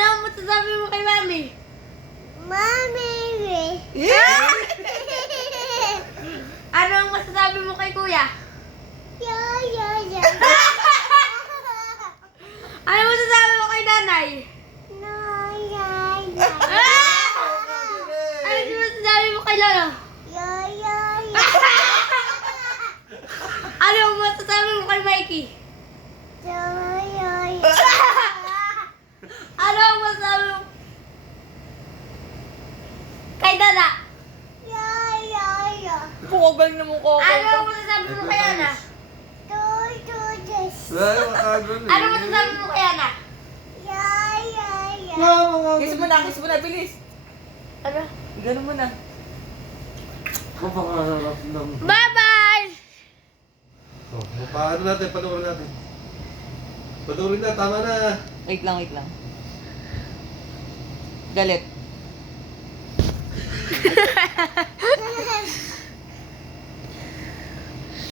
Ano ang masasabi mo kay Mami? Mami. Ano ang masasabi mo kay Kuya? Ya. Ano ang masasabi mo kay Nanay? No. Ano ang masasabi mo kay Lolo? Ya. Ano ang masasabi mo kay Mikey? Ano ang masasabi mo kay Dada? Ya. Pukagal na mo ko. Ano ang masasabi mo kay Ana? Ano ang masasabi mo kay Ana? Kiss mo na, bilis. Ano? Ganun mo na. Kapangarap ng... Bye-bye! Oh, paano natin? Panoorin natin. Panoorin na, tama na. Wait lang. Galit.